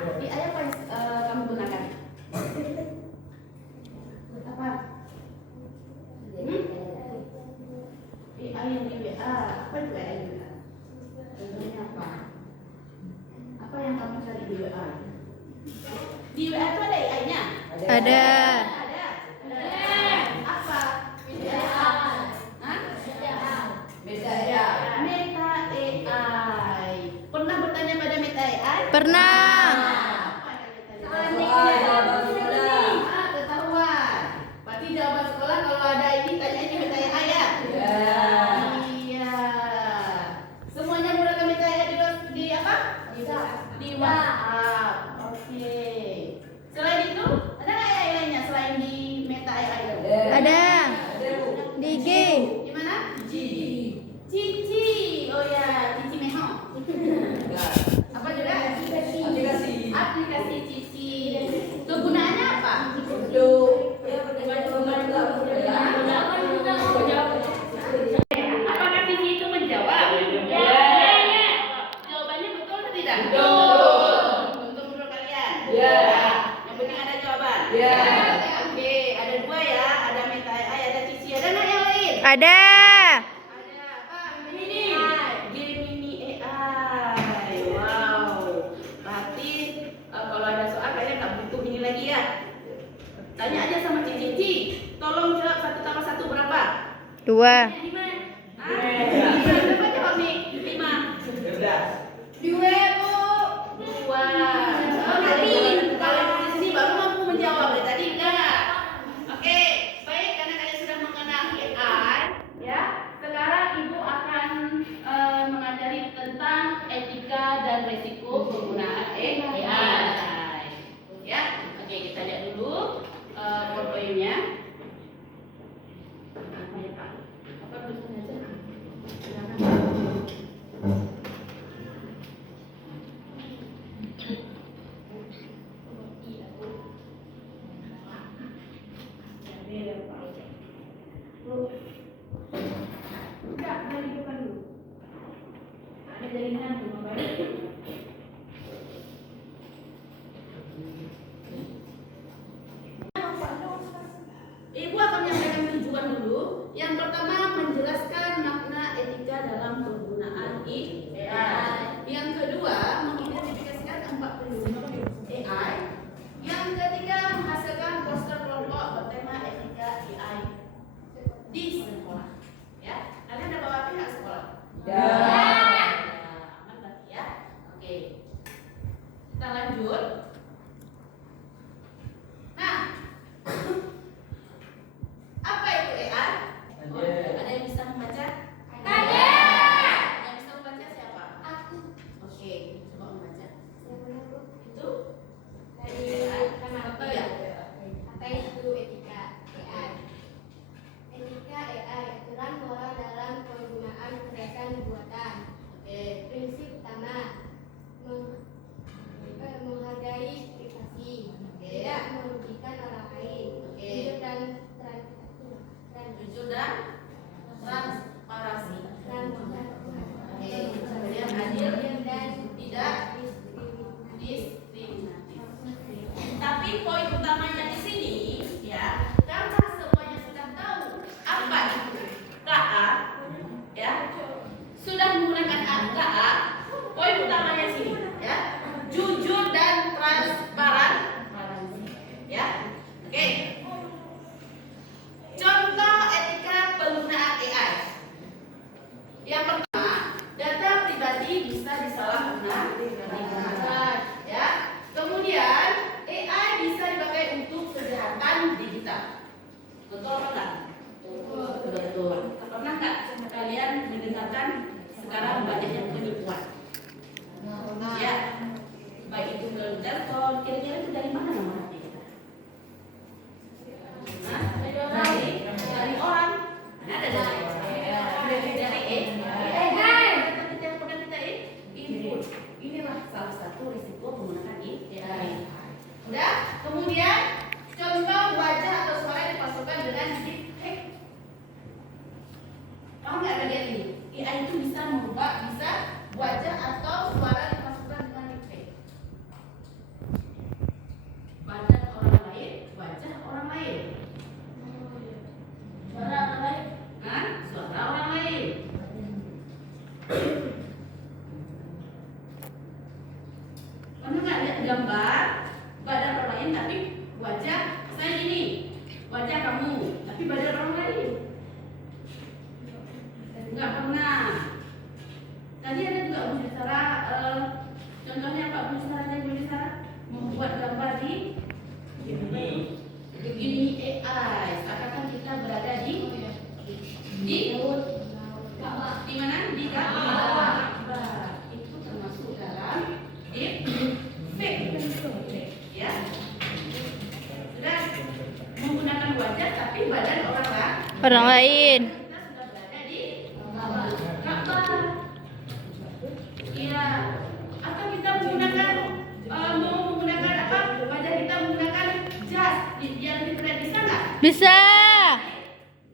AI apa yang kamu gunakan? Apa? AI yang di WA. Apa itu AI di WA? Contohnya apa? Apa yang kamu cari di WA? Di WA itu ada AI-nya? Ada. Ada. Apa? Beda. Hah? Beda ya. Meta AI. Pernah bertanya pada Meta AI? Pernah. Ketahuan. Berarti jawaban sekolah kalau ada ini tanya ini Meta AI ya? Iya. Semuanya menggunakan Meta AI di apa? Di WhatsApp. Oke. Selain itu, ada nggak AI lainnya selain di Meta AI? Ada. Di IG. Di mana? Cici. Oh ya, Cici Meho. Apa juga? Aplikasi Cici. Kegunaannya apa? Apakah Cici itu menjawab? Jawabannya betul atau tidak? Untuk menurut kalian? Yang penting ada jawaban. Oke, ada dua ya. Ada Meta AI, ada Cici. Ada nggak yang lain? Ada. Ada apa? Gemini AI. Wow. Berarti kalau ada soal kalian nggak butuh ini lagi ya. Tanya aja sama Cici. Tolong jawab 1 tambah 1 berapa? 2. 5. Berapa jawab nih? 5. 2 Bu. 2. Kalau di sini baru mampu menjawab dari tadi enggak? Oke, baik karena kalian sudah mengenal AI, ya. Sekarang Ibu akan mengajari tentang etika dan resiko penggunaan AI. Ya, oke kita lihat dulu poin-poinnya. Apa tulisannya aja? Enggak, dari depan dulu. Ada jaringan di mobile. Ibu akan menyampaikan tujuan dulu. Yang pertama menjelaskan makna etika dalam penggunaan AI. Yang kedua mengidentifikasikan 4 prinsip AI. Yang ketiga menghasilkan poster kelompok bertema etika AI di sekolah. Ya, kalian ada bawa HP nggak sekolah? Aman berarti ya. Oke, kita lanjut. Nah, apa itu AI? Ada yang bisa membaca? Yang bisa membaca siapa? Aku. Oke, coba membaca. Itu dari apa ya? Apa itu etika AI? Etika AI, aturan moral dalam penggunaan kecerdasan buatan. Oke. Prinsip utama, menghargai gambar badan orang lain tapi wajah saya gini, wajah kamu tapi badan orang lain. Enggak pernah. Tadi ada juga Bu Sarah, contohnya Pak Bu Sarah, membuat gambar di begini AI, seakan kita berada di mana? Di Ka'bah. Itu termasuk dalam fake, ya. Sudah menggunakan wajah tapi badan Orang lain. kita sudah berada di Ka'bah. Iya. Atau kita menggunakan mau menggunakan apa? Wajah kita menggunakan jas. Biar lebih keren, bisa nggak? Bisa.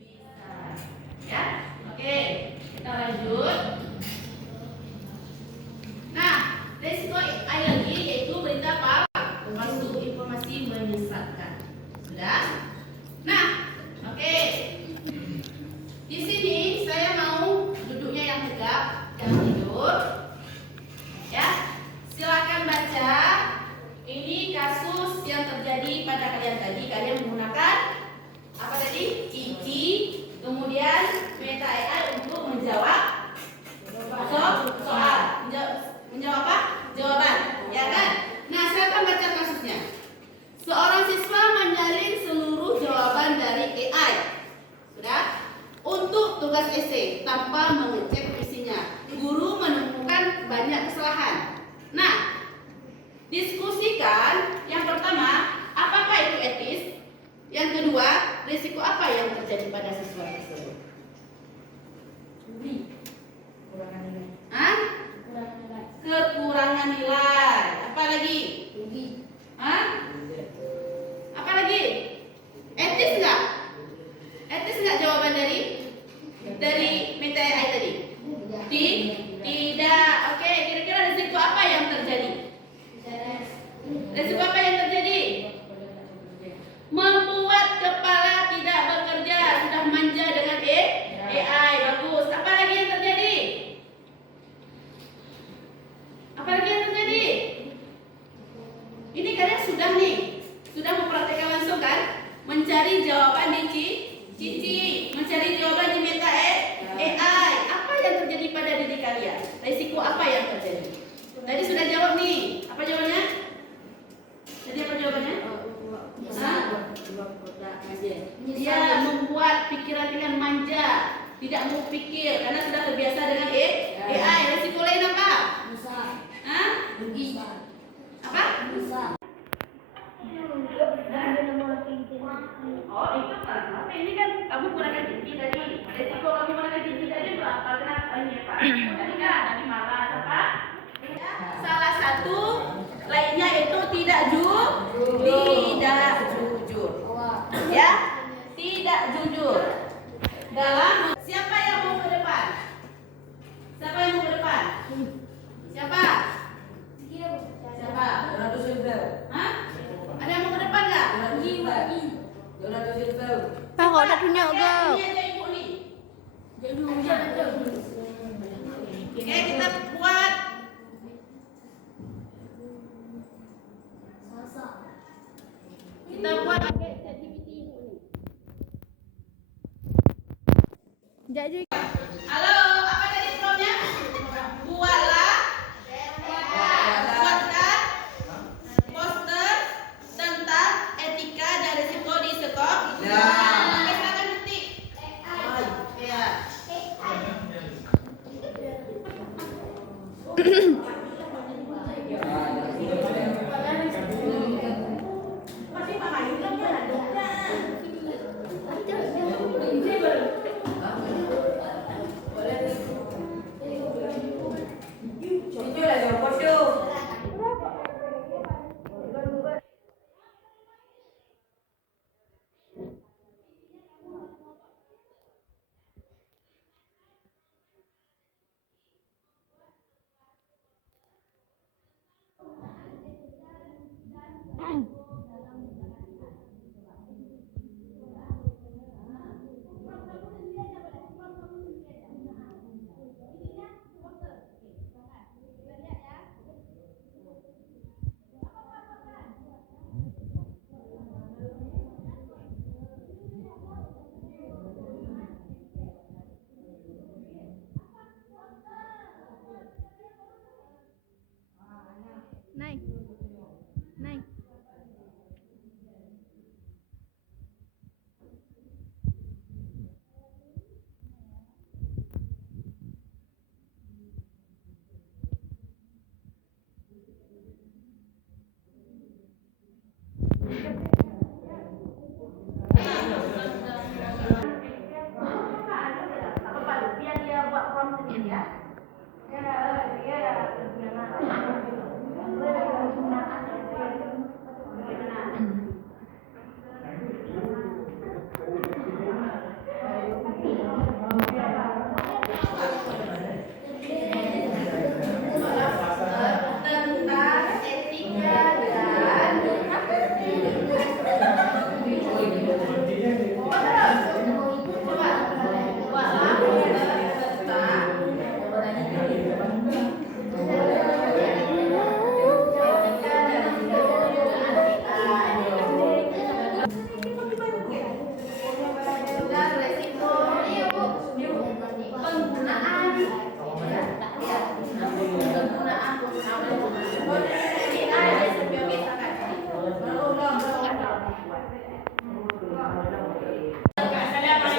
Bisa. Ya. Oke. Kita lanjut. Nah, resiko lagi yaitu berita apa? Palsu, informasi menyesatkan. Sudah? Nah, oke. Di sini saya mau duduknya yang tegak, jangan tidur. Ya, silakan baca. Ini kasus yang terjadi pada kalian tadi. Kalian menggunakan apa tadi? Cici, kemudian Meta AI untuk menjawab soal. Menjawab apa? Jawaban, ya kan? Nah, silakan baca kasusnya. Seorang siswa menyalin seluruh jawaban dari AI. Sudah? Untuk tugas esai tanpa mengecek isinya. Guru menemukan banyak kesalahan. Nah, diskusikan yang pertama, apakah itu etis? Yang kedua, risiko apa yang terjadi pada siswa tersebut? Hah? Kekurangan nilai. Apa lagi? Hah? Apa lagi? Etis nggak? Etis nggak jawaban dari Meta AI tadi? Tidak. Oke, kira-kira risiko apa yang terjadi? Risiko apa yang terjadi? Membuat kepala tidak bekerja. Sudah manja dengan AI. Bagus. Apa lagi yang terjadi? Apa lagi yang terjadi? Ini kalian sudah mempraktekkan langsung kan? Mencari jawaban di Cici, mencari jawaban di Meta AI. Apa yang terjadi pada diri kalian? Risiko apa yang terjadi? Tadi sudah jawab nih. Apa jawabannya? Tadi apa jawabannya? Dia membuat pikiran kalian manja, tidak mau pikir karena sudah terbiasa dengan AI. Risiko lain apa? Hah? Apa? Oh, itu kan. Ini kan kamu gunakan cici tadi. Risiko kamu gunakan cici tadi berapa? Kenapa ini Pak? Tadi kan tadi malah apa? Salah satu lainnya itu tidak jujur. Ya, tidak jujur. Dalam siapa yang mau ke depan? Siapa yang mau ke depan? Siapa? Siapa? Hah? Ada yang mau ke depan nggak? Pak, kok udah tunjuk kau? Ini aja ibu nih. Oke, kita buat. Kita buat pakai ChatGPT ini. Jadi Halo, apa tadi promnya? Buatkan poster tentang etika dan risiko di sekolah. Oke, silakan ketik. Ya. Masih Pak Ayu kan ada. Naik. Naik. Biar dia buat form sendiri ya. Tentang etika dan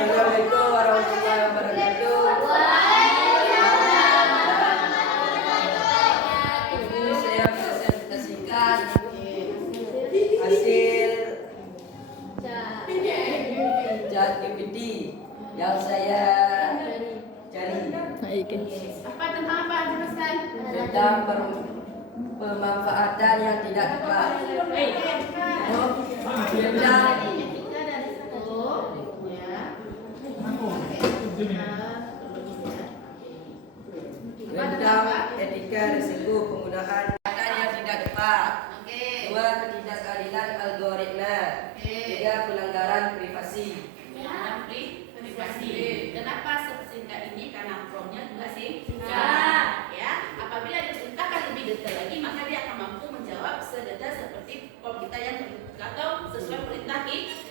Assalamualaikum warahmatullahi wabarakatuh. Ini saya presentasikan hasil ChatGPT yang saya cari apa tentang apa? Jelaskan. tentang pemanfaatan yang tidak tepat. Tentang Etika dan risiko, ya. tentang etika risiko penggunaan data yang tidak tepat. Oke. 2. Ketidakadilan algoritma. 3. Pelanggaran privasi. Privasi. Kenapa sesingkat ini? Karena promnya juga singkat. Ya. Apabila diceritakan lebih detail lagi, maka dia akan mampu menjawab sedetail seperti form kita yang atau sesuai perintah kita.